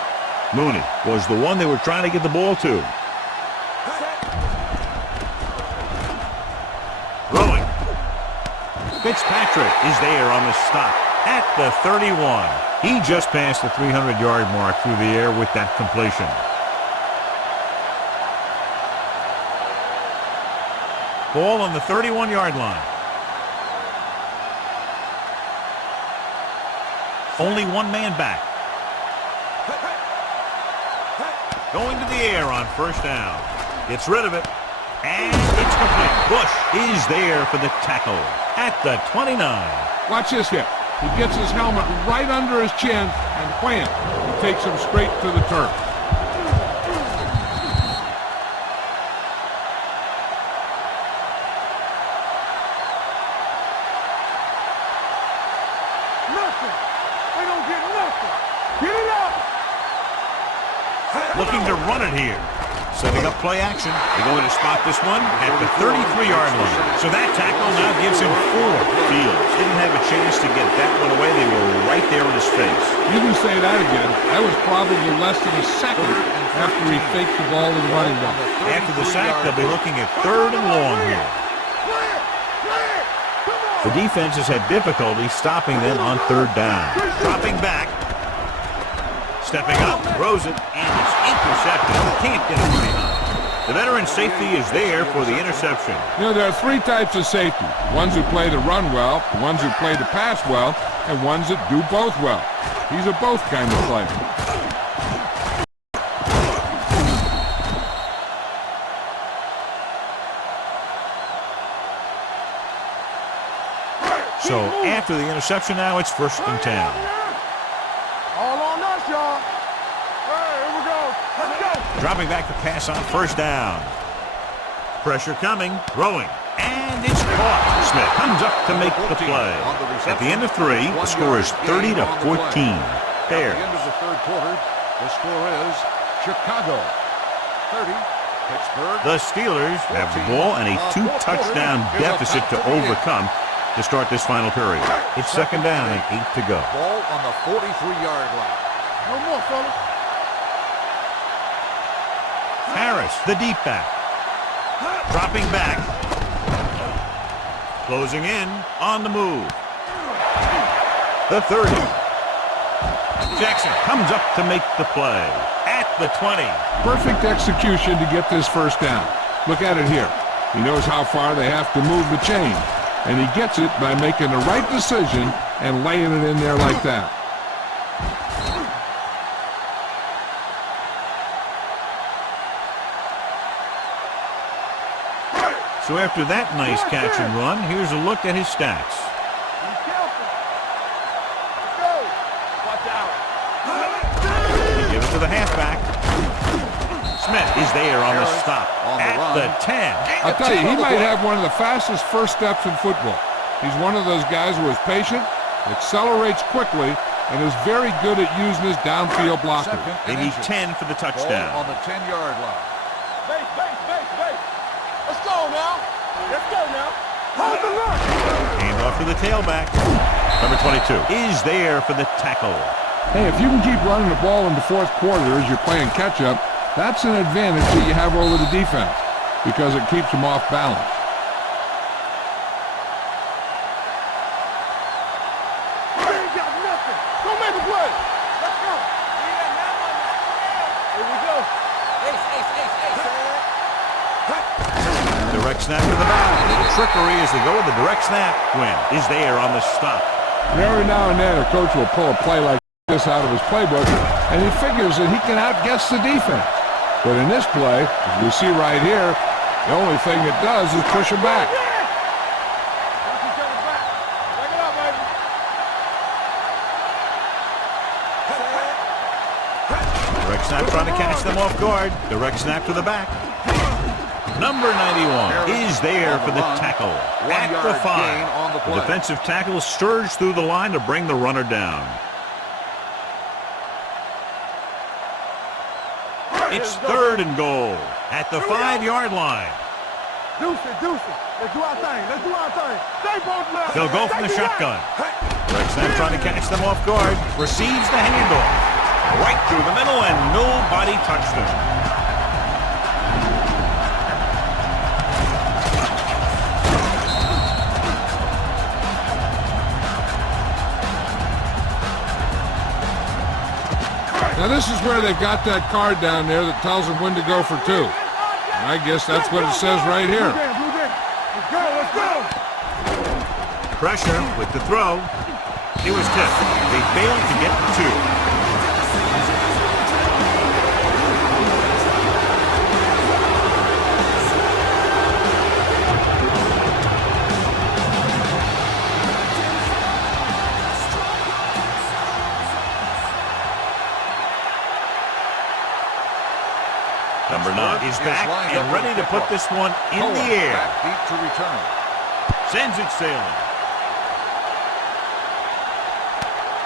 Mooney was the one they were trying to get the ball to. Throwing. Fitzpatrick is there on the stop at the 31. He just passed the 300-yard mark through the air with that completion. Ball on the 31-yard line. Only one man back. Going to the air on 1st down. Gets rid of it. And it's complete. Bush is there for the tackle at the 29. Watch this hit. He gets his helmet right under his chin, and wham, he takes him straight to the turf. Nothing. They don't get nothing. Get it up. Looking to run it here. Setting up play action. They're going to spot this one at the 33-yard line. So that tackle now gives him 4. Fields didn't have a chance to get that one away. They were right there in his face. You can say that again. That was probably less than a second after he faked the ball to the running back. After the sack, they'll be looking at 3rd and long here. Play it. Come on. The defense has had difficulty stopping them on third down. Dropping back. Stepping up, throws it, and it's intercepted. Can't get it behind. The veteran safety is there for the interception. You know, there are three types of safety. Ones who play to run well, ones who play to pass well, and ones that do both well. He's a both kind of player. So after the interception now, it's 1st and 10. All on us, y'all. Hey, here we go. Let's go. Dropping back to pass on 1st down. Pressure coming, throwing, and it's caught. Smith comes up to make the play. At the end of 3, the score is 30-14. Bears. At the end of the third quarter, the score is Chicago 30, Pittsburgh. The Steelers have the ball and a 2-touchdown deficit to overcome to start this final period. It's 2nd down and 8 to go. Ball on the 43-yard line. No more, fellas. Harris, the deep back. Dropping back. Closing in on the move. The 30. Jackson comes up to make the play. At the 20. Perfect execution to get this 1st down. Look at it here. He knows how far they have to move the chain. And he gets it by making the right decision and laying it in there like that. So after that nice catch and run, here's a look at his stats. Be careful. Let's go. Watch out. They give it to the halfback. Smith is there on the stop at the 10. I'll tell you, he might have one of the fastest first steps in football. He's one of those guys who is patient, accelerates quickly, and is very good at using his downfield blocker. They need 10 for the touchdown. Ball on the 10-yard line. Base. Let's go now. Hold the line. Hand off to the tailback. Number 22 is there for the tackle. Hey, if you can keep running the ball in the 4th quarter as you're playing catch-up, that's an advantage that you have over the defense because it keeps them off balance. We ain't got nothing. Go make the play. Let's go. Here we go. Direct snap to the back. A little trickery as they go with the direct snap. Quinn is there on the stop. Every now and then a coach will pull a play like this out of his playbook, and he figures that he can outguess the defense. But in this play, as we see right here, the only thing it does is push him back. Watch each other back. Back it up, baby. Direct snap trying to catch them off guard. Direct snap to the back. Number 91 is there for the tackle at the 5. The defensive tackle surged through the line to bring the runner down. It's 3rd and goal at the 5-yard line. Deuce it. Let's do our thing. Stay both left. They'll go from the shotgun. Direct snap trying to catch them off guard. Receives the handoff. Right through the middle, and nobody touched him. Now this is where they've got that card down there that tells them when to go for 2. And I guess that's what it says right here. Let's go. Pressure with the throw. It was tipped. They failed to get the 2. Number 9 is back and ready to put this one in the air. Deep to return. Sends it sailing.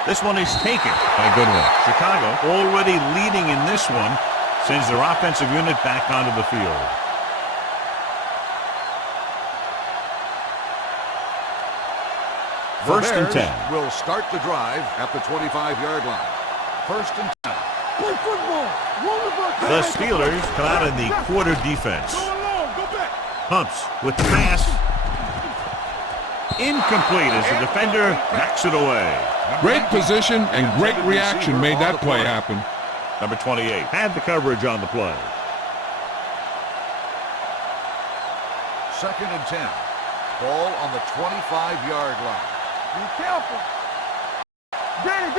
This one is taken by Goodwin. Chicago already leading in this one, sends their offensive unit back onto the field. First and 10. Will start the drive at the 25-yard line. 1st and 10. Play football. The Steelers come out in the quarter defense. Go along. Go back. Humps with the pass. Incomplete as the defender knocks it away. Great position and great reaction made that play happen. Number 28 had the coverage on the play. 2nd and 10. Ball on the 25-yard line. Be careful. Danny.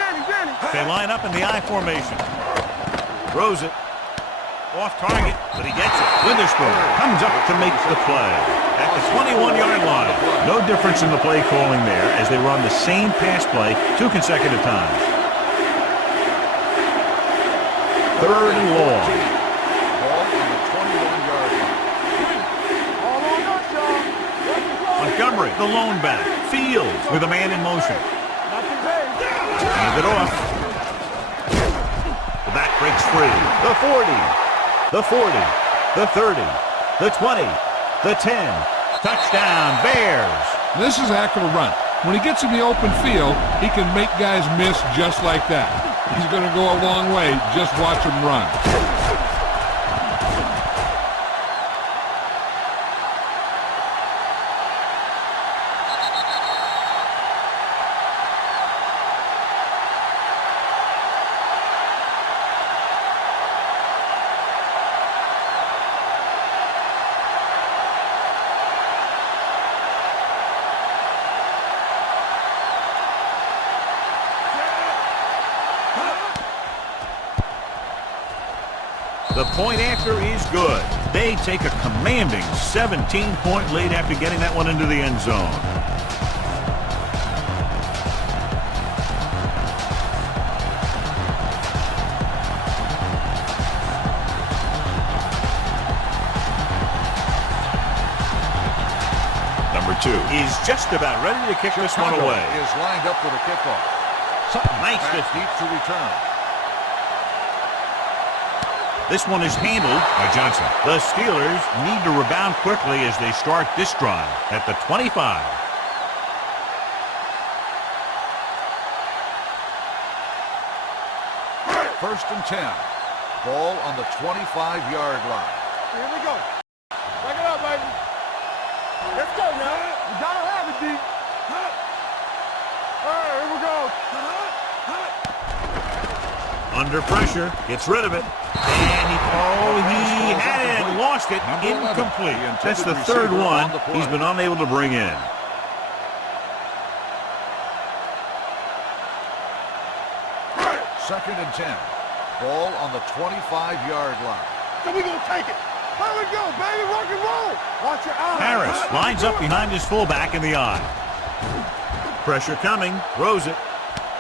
They line up in the I formation. Throws it. Off target, but he gets it. Witherspoon comes up to make the play. At the 21-yard line. No difference in the play calling there as they run the same pass play 2 consecutive times. 3rd and long. Ball on the 21-yard line. All on us, y'all. Montgomery, the lone back. Fields with a man in motion. Not too bad. Hand it off. The back breaks free. The 40. The 40. The 30. The 20. The 10. Touchdown, Bears. This is a heck of a run. When he gets in the open field, he can make guys miss just like that. He's going to go a long way. Just watch him run. The point after is good. They take a commanding 17-point lead after getting that one into the end zone. Number 2 is just about ready to kick this one away. Is lined up for the kickoff. Nice Back deep to return. This one is handled by Johnson. The Steelers need to rebound quickly as they start this drive at the 25. First and 10. Ball on the 25-yard line. Here we go. Back it up, baby. Let's go now. You gotta have it, D. All right, here we go. Under pressure, gets rid of it. And he had it, lost it, incomplete. That's the 3rd one he's been unable to bring in. Second and 10. Ball on the 25-yard line. So we gonna take it. Here we go, baby. Rock and roll. Watch your eyes. Harris lines up behind his fullback in the I. Pressure coming, throws it.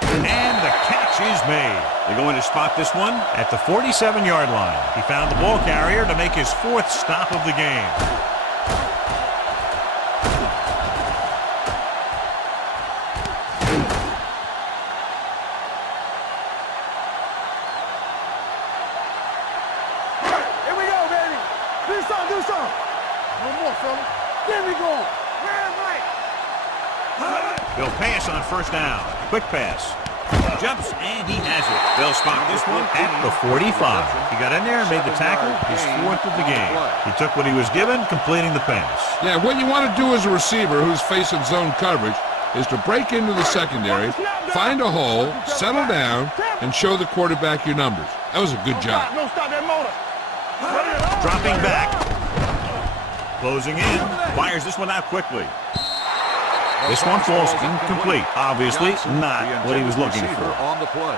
And the catch is made. They're going to spot this one at the 47-yard line. He found the ball carrier to make his 4th stop of the game. Here we go, baby. Do something. One more, fella. There we go. Right. They'll pass on 1st down. Quick pass. Jumps, and he has it. They'll spot this one at the 45. He got in there and made the tackle, his 4th of the game. He took what he was given, completing the pass. Yeah, what you want to do as a receiver who's facing zone coverage is to break into the secondary, find a hole, settle down, and show the quarterback your numbers. That was a good job. Don't stop that motor. Dropping back. Closing in. Fires this one out quickly. This one falls incomplete. Obviously not what he was looking for. On the play.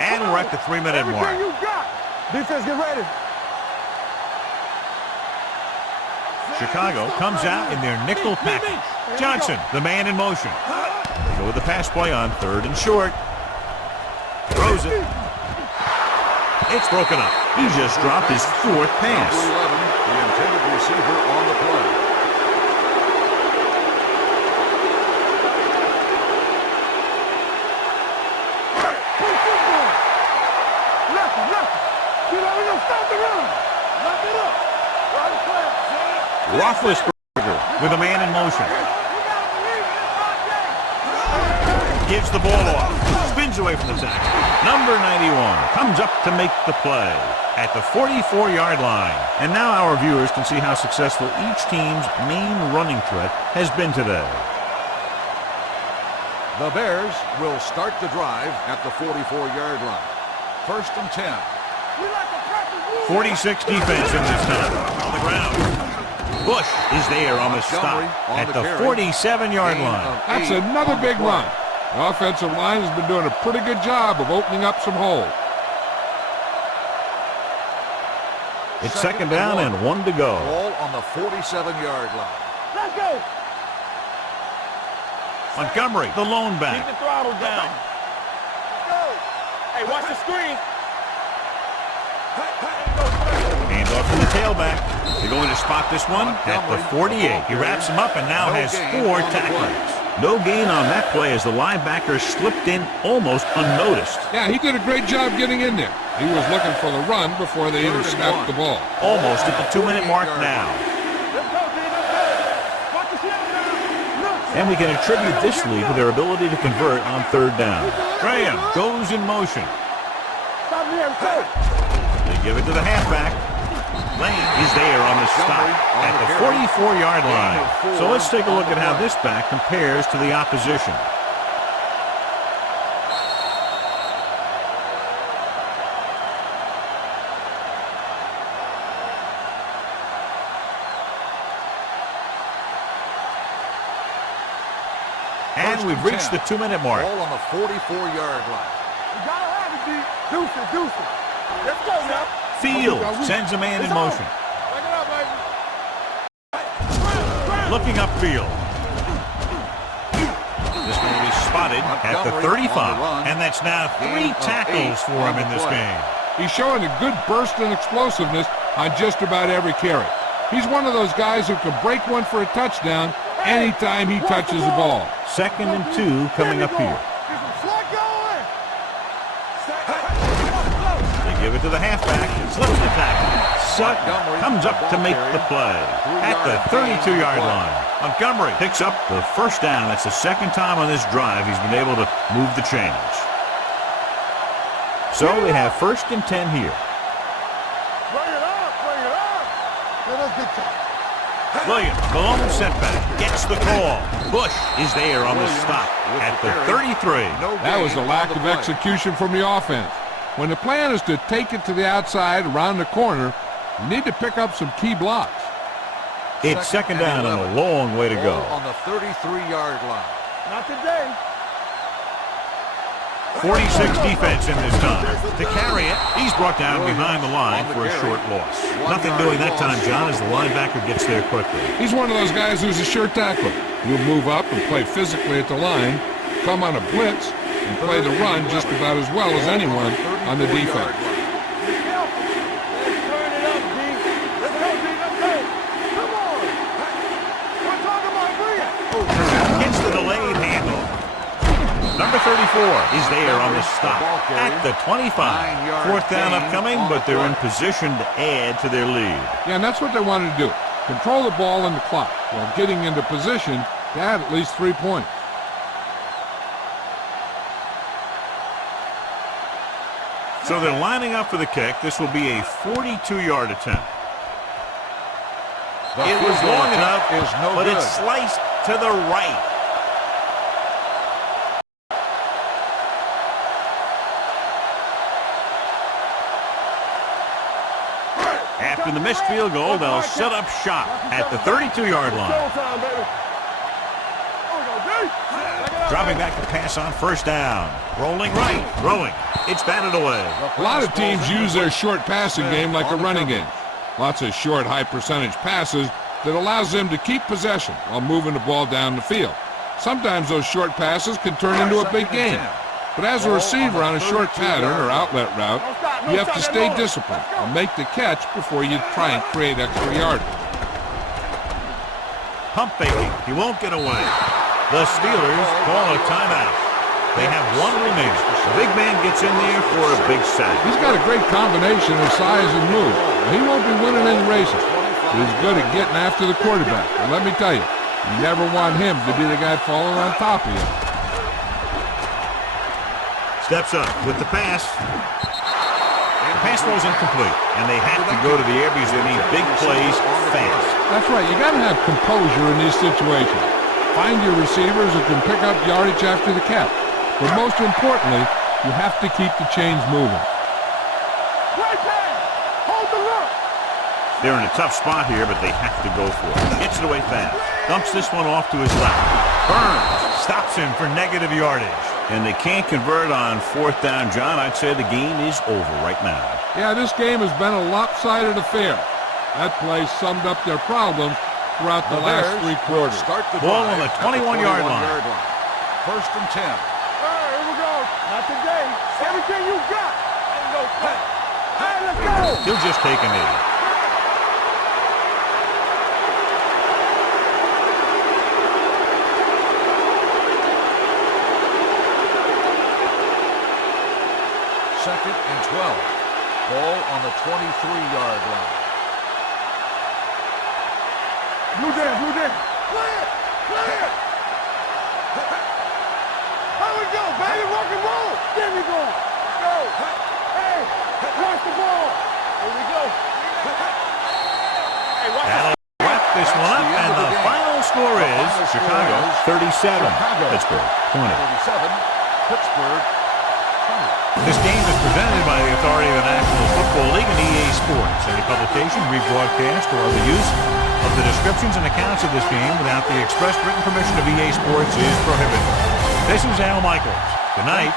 And we're at the 3-minute mark. Everything you got. Defense, get ready. Chicago comes out in their nickel package. Johnson, the man in motion. Go with the pass play on 3rd and short. Throws it. It's broken up. He just dropped his 4th pass. Number 11, the intended receiver on the play. Roethlisberger with a man in motion. Gives the ball off. Spins away from the tackle. Number 91 comes up to make the play at the 44-yard line. And now our viewers can see how successful each team's main running threat has been today. The Bears will start the drive at the 44-yard line. 1st and 10. 46 defense in this time. On the ground. Bush is there on the stop at the 47-yard line. That's another big run. The offensive line has been doing a pretty good job of opening up some holes. It's second down and 1 to go. Ball on the 47-yard line. Let's go. Montgomery, the lone back. Keep the throttle down. Let's go. Hey, watch the screen. Hand off to the tailback. They're going to spot this one at the 48. He wraps him up and now has 4 tackles. No gain on that play as the linebacker slipped in almost unnoticed. Yeah, he did a great job getting in there. He was looking for the run before they even snapped the ball. Almost at the 2-minute mark now. And we can attribute this lead to their ability to convert on 3rd down. Graham goes in motion. They give it to the halfback. Lane is there on the stop at the 44-yard line. So let's take a look at how this back compares to the opposition. And we've reached the 2-minute mark. Ball on the 44-yard line. You gotta have it, D. Deuce it. Let's go now. Fields sends a man in motion. Back it up, baby. Looking upfield. This one will be spotted at the 35. And that's now 3 tackles for him in this game. He's showing a good burst and explosiveness on just about every carry. He's one of those guys who can break one for a touchdown anytime he touches the ball. 2nd and 2 coming up here. They give it to the halfback. Slips the tackle. Sutton comes up to make the play at the 32-yard line. Montgomery picks up the 1st down. That's the 2nd time on this drive he's been able to move the change. So they have 1st and 10 here. Bring it up. Let us get that. Williams, the lone setback, gets the call. Bush is there on the stop at the 33. That was a lack of execution from the offense. When the plan is to take it to the outside around the corner, you need to pick up some key blocks. It's 2nd down and a long way to go. On the 33-yard line. Not today. 46 defense in this time. To carry it, he's brought down behind the line for a short loss. Nothing doing that time, John, as the linebacker gets there quickly. He's one of those guys who's a sure tackler. He'll move up and play physically at the line, come on a blitz, and play the run just about as well as anyone on the defense. Gets the delayed handle. Number 34 is there on the stop at the 25. 4th down upcoming, but they're in position to add to their lead. Yeah, and that's what they wanted to do. Control the ball and the clock while getting into position to add at least 3 points. So they're lining up for the kick. This will be a 42-yard attempt. It was long enough, but it's sliced to the right. After the missed field goal, they'll set up shop at the 32-yard line. Dropping back to pass on 1st down. Rolling right, throwing. It's batted away. A lot of teams use their short passing game like a running game. Lots of short, high-percentage passes that allows them to keep possession while moving the ball down the field. Sometimes those short passes can turn into a big game. But as a receiver on a short pattern or outlet route, you have to stay disciplined and make the catch before you try and create extra yardage. Pump faking. He won't get away. The Steelers call a timeout. They have 1 remaining. The big man gets in there for a big sack. He's got a great combination of size and move. He won't be winning any races, but he's good at getting after the quarterback. And let me tell you, you never want him to be the guy falling on top of you. Steps up with the pass. The pass was incomplete, and they have to go to the air because they need big plays fast. That's right. You got to have composure in these situations. Find your receivers who can pick up yardage after the catch. But most importantly, you have to keep the chains moving. Right pass. Hold the look. They're in a tough spot here, but they have to go for it. Gets it away fast. Dumps this one off to his left. Burns stops him for negative yardage. And they can't convert on fourth down, John. I'd say the game is over right now. Yeah, this game has been a lopsided affair. That play summed up their problems throughout the last 3 quarters. Start the Ball drive on the at 21-yard line. All 21-yard line. 1st and 10. right, here we go. Not today. Everything you got. Ain't no play. All right, let's go. He'll just take a knee. Second and 12. Ball on the 23-yard line. Blue there, blue there. Clear, clear. How we go, baby? Rock and roll. There we go. Let's go. Hey, watch the ball. Here we go. Hey, watch That'll wrap this one up, and the final score is Chicago 37, Pittsburgh 20. 37, Pittsburgh 20. This game is presented by the authority of the National Football League and EA Sports. Any publication, rebroadcast, or other use of the descriptions and accounts of this game without the express written permission of EA Sports is prohibited. This is Al Michaels. Good night.